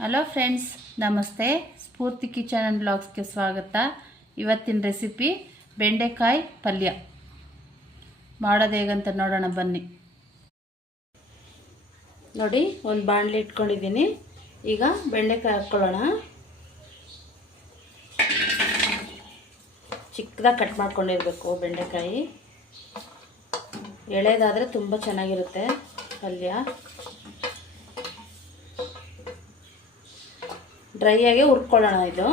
Hello friends, ನಮಸ್ತೆ. ಸ್ಫೂರ್ತಿ kitchen and ಬ್ಲಾಗ್ಸ್ಗೆ ಸ್ವಾಗತ. ಇವತ್ತಿನ ರೆಸಿಪಿ ಬೆಂಡೆಕಾಯಿ ಪಲ್ಯ. ಮಾಡೋದು ಹೇಗಂತ ನೋಡೋಣ ಬನ್ನಿ. ನೋಡಿ, ಒಂದು ಬಾಣಲಿ ಇಟ್ಕೊಂಡಿದ್ದೀನಿ. ಈಗ ಬೆಂಡೆಕಾಯಿ ಹಾಕ್ಕೊಳ್ಳೋಣ. ಚಿಕ್ಕದಾಗಿ ಕಟ್ ಮಾಡ್ಕೊಂಡಿರಬೇಕು ಬೆಂಡೆಕಾಯಿ. ಎಳೆದಾದರೆ ತುಂಬ ಚೆನ್ನಾಗಿರುತ್ತೆ ಪಲ್ಯ. ಡ್ರೈ ಆಗಿ ಹುರ್ಕೊಳ್ಳೋಣ. ಇದು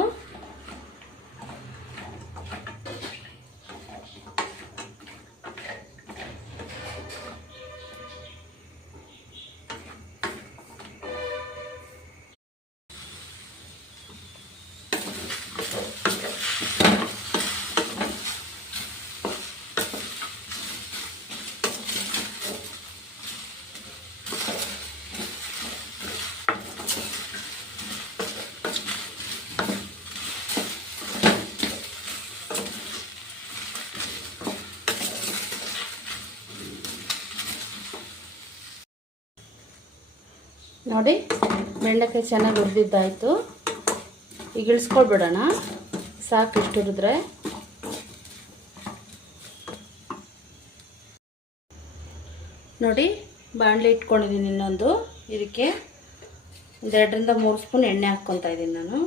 ನೋಡಿ, ಬೆಂಡೆಕಾಯಿ ಚೆನ್ನಾಗಿ ಹುರಿದಿದ್ದಾಯಿತು. ಈಗ ಇಳಿಸ್ಕೊಳ್ಬಿಡೋಣ. ಸಾಕು ಇಷ್ಟು ಹುರಿದ್ರೆ. ನೋಡಿ, ಬಾಣಲೆ ಇಟ್ಕೊಂಡಿದ್ದೀನಿ ಇನ್ನೊಂದು. ಇದಕ್ಕೆ 2ರಿಂದ 3 ಸ್ಪೂನ್ ಎಣ್ಣೆ ಹಾಕ್ಕೊತಾ ಇದ್ದೀನಿ ನಾನು.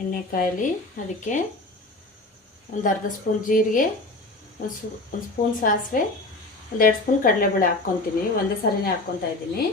ಎಣ್ಣೆ ಕಾಯಲಿ. ಅದಕ್ಕೆ ಒಂದು ಅರ್ಧ ಸ್ಪೂನ್ ಜೀರಿಗೆ, ಒಂದು ಸ್ಪೂನ್ ಸಾಸಿವೆ, 1-2 ಸ್ಪೂನ್ ಕಡಲೆಬೇಳೆ ಹಾಕ್ಕೊತೀನಿ. ಒಂದೇ ಸಾರಿನೇ ಹಾಕ್ಕೊತಾ ಇದ್ದೀನಿ.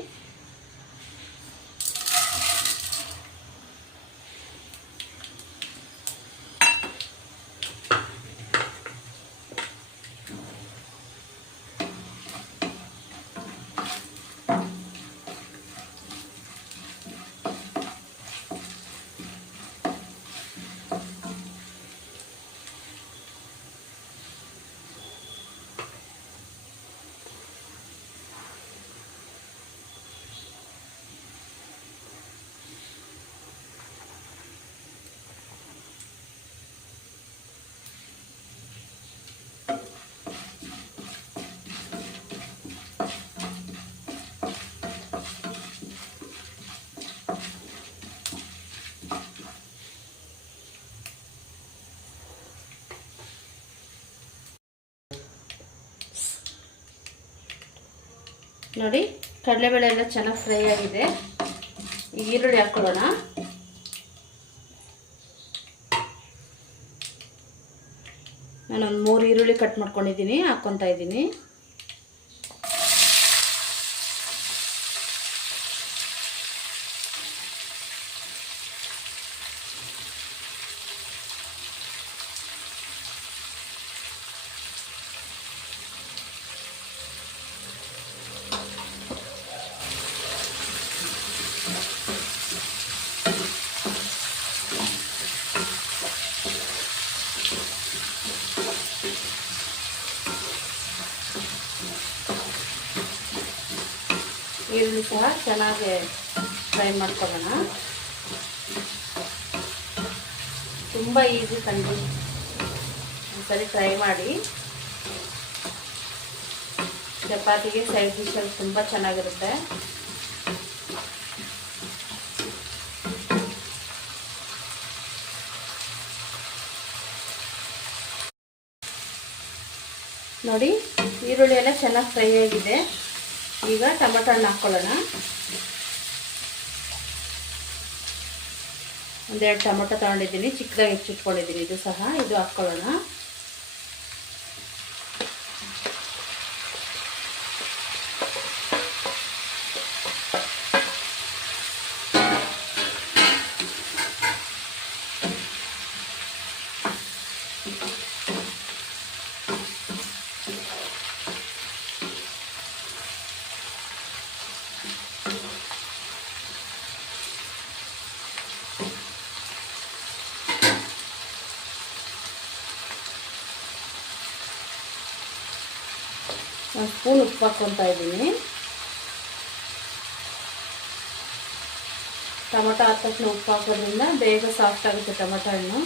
ನೋಡಿ, ಕಡಲೆಬೇಳೆ ಎಲ್ಲ ಚೆನ್ನಾಗಿ ಫ್ರೈ ಆಗಿದೆ. ಈಗ ಈರುಳ್ಳಿ ಹಾಕ್ಕೊಳ್ಳೋಣ. ನಾನೊಂದು 3 ಈರುಳ್ಳಿ ಕಟ್ ಮಾಡ್ಕೊಂಡಿದ್ದೀನಿ, ಹಾಕ್ಕೊತಾ ಇದ್ದೀನಿ. ಈರುಳ್ಳಿ ಸಹ ಚೆನ್ನಾಗಿ ಫ್ರೈ ಮಾಡ್ಕೊಳ್ಳೋಣ. ತುಂಬ ಈಸಿ ಕಂಡು ಒಂದ್ಸರಿ ಟ್ರೈ ಮಾಡಿ. ಚಪಾತಿಗೆ ಸೈಡ್ ಡಿಶಲ್ಲಿ ತುಂಬ ಚೆನ್ನಾಗಿರುತ್ತೆ. ನೋಡಿ, ಈರುಳ್ಳಿ ಎಲ್ಲ ಚೆನ್ನಾಗಿ ಫ್ರೈ ಆಗಿದೆ. ಈಗ ಟೊಮೆಟೊ ಹಣ್ಣು ಹಾಕ್ಕೊಳ್ಳೋಣ. 1-2 ಟೊಮೆಟೊ ತೊಗೊಂಡಿದ್ದೀನಿ, ಚಿಕ್ಕದಾಗಿ ಹೆಚ್ಚಿಟ್ಕೊಂಡಿದ್ದೀನಿ. ಇದು ಸಹ ಹಾಕ್ಕೊಳ್ಳೋಣ. ಒಂದು ಸ್ಪೂನ್ ಉಪ್ಪು ಹಾಕ್ಕೊತಾ ಇದ್ದೀನಿ. ಟೊಮೊಟೊ ಹಾಕಿದ ತಕ್ಷಣ ಉಪ್ಪು ಹಾಕೋದ್ರಿಂದ ಬೇಗ ಸಾಫ್ಟ್ ಆಗುತ್ತೆ ಟೊಮೊಟೊ ಹಣ್ಣು.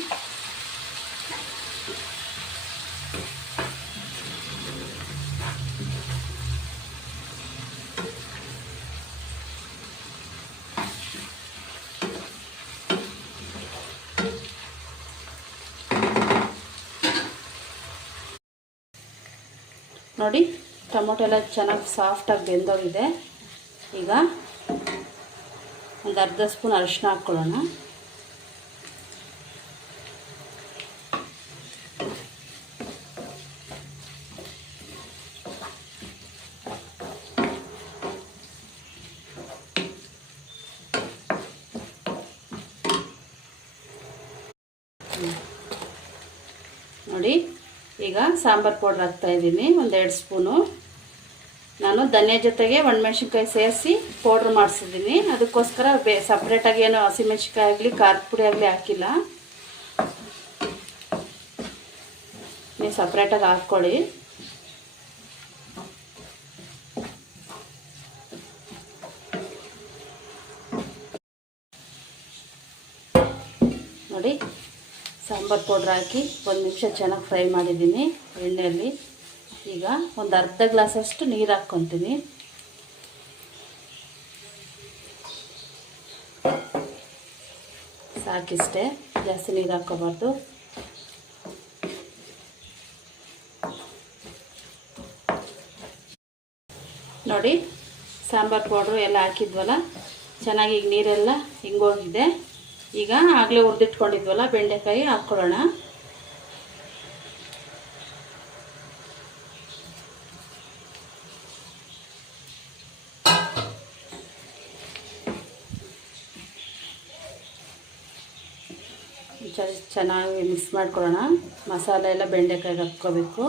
ನೋಡಿ ಟೊಮೊಟೊ ಎಲ್ಲ ಚೆನ್ನಾಗಿ ಸಾಫ್ಟಾಗಿ ಬೆಂದೋಗಿದೆ. ಈಗ ಒಂದು ಅರ್ಧ ಸ್ಪೂನ್ ಅರಿಶಿನ ಹಾಕ್ಕೊಳ್ಳೋಣ. ನೋಡಿ ಈಗ ಸಾಂಬಾರು ಪೌಡ್ರ್ ಹಾಕ್ತಾಯಿದ್ದೀನಿ, ಒಂದು 2 ಸ್ಪೂನು. ನಾನು ಧನಿಯಾ ಜೊತೆಗೆ ಒಣಮೆಣ್ಸಿನ್ಕಾಯಿ ಸೇರಿಸಿ ಪೌಡ್ರ್ ಮಾಡಿಸಿದ್ದೀನಿ. ಅದಕ್ಕೋಸ್ಕರ ಸಪ್ರೇಟಾಗಿ ಏನೋ ಹಸಿಮೆಣ್ಸಿನ್ಕಾಯಿ ಆಗಲಿ ಖಾರದ ಪುಡಿ ಆಗಲಿ ಹಾಕಿಲ್ಲ. ನೀವು ಸಪ್ರೇಟಾಗಿ ಹಾಕ್ಕೊಳ್ಳಿ. ನೋಡಿ ಸಾಂಬಾರು ಪೌಡ್ರ್ ಹಾಕಿ 1 ನಿಮಿಷ ಚೆನ್ನಾಗಿ ಫ್ರೈ ಮಾಡಿದ್ದೀನಿ ಎಣ್ಣೆಯಲ್ಲಿ. ಈಗ ಒಂದು ಅರ್ಧ ಗ್ಲಾಸಷ್ಟು ನೀರು ಹಾಕ್ಕೊತೀನಿ. ಸಾಕಿಷ್ಟೇ, ಜಾಸ್ತಿ ನೀರು ಹಾಕ್ಕೋಬಾರ್ದು. ನೋಡಿ ಸಾಂಬಾರು ಪೌಡ್ರು ಎಲ್ಲ ಹಾಕಿದ್ವಲ್ಲ, ಚೆನ್ನಾಗಿ ಈಗ ನೀರೆಲ್ಲ ಹಿಂಗೋಗಿದೆ. ಈಗ ಆಗಲೇ ಹುರಿದಿಟ್ಕೊಂಡಿದ್ವಲ್ಲ ಬೆಂಡೆಕಾಯಿ ಹಾಕ್ಕೊಳ್ಳೋಣ. ಚೆನ್ನಾಗಿ ಮಿಕ್ಸ್ ಮಾಡ್ಕೊಳ್ಳೋಣ. ಮಸಾಲೆ ಎಲ್ಲ ಬೆಂಡೆಕಾಯಿಗೆ ಹಾಕ್ಕೋಬೇಕು.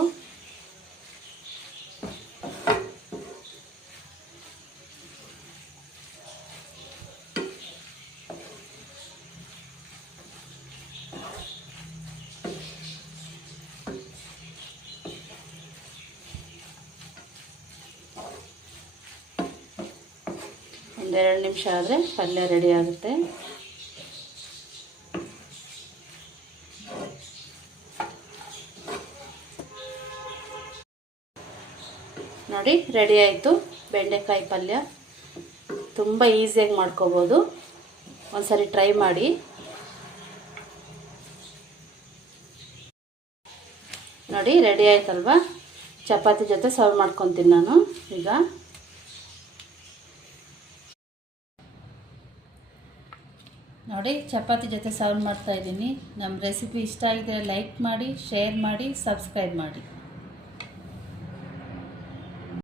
ಒಂದು 2 ನಿಮಿಷ ಆದರೆ ಪಲ್ಯ ರೆಡಿ ಆಗುತ್ತೆ. ನೋಡಿ ರೆಡಿ ಆಯಿತು ಬೆಂಡೆಕಾಯಿ ಪಲ್ಯ. ತುಂಬ ಈಸಿಯಾಗಿ ಮಾಡ್ಕೋಬೋದು, ಒಂದ್ಸರಿ ಟ್ರೈ ಮಾಡಿ. ನೋಡಿ ರೆಡಿ ಆಯ್ತಲ್ವಾ, ಚಪಾತಿ ಜೊತೆ ಸರ್ವ್ ಮಾಡ್ಕೊತೀನಿ ನಾನು. ಈಗ ನೋಡಿ ಚಪಾತಿ ಜೊತೆ ಸರ್ವ್ ಮಾಡ್ತಾಯಿದ್ದೀನಿ. ನಮ್ಮ ರೆಸಿಪಿ ಇಷ್ಟ ಆಗಿದ್ರೆ ಲೈಕ್ ಮಾಡಿ, ಶೇರ್ ಮಾಡಿ, ಸಬ್ಸ್ಕ್ರೈಬ್ ಮಾಡಿ.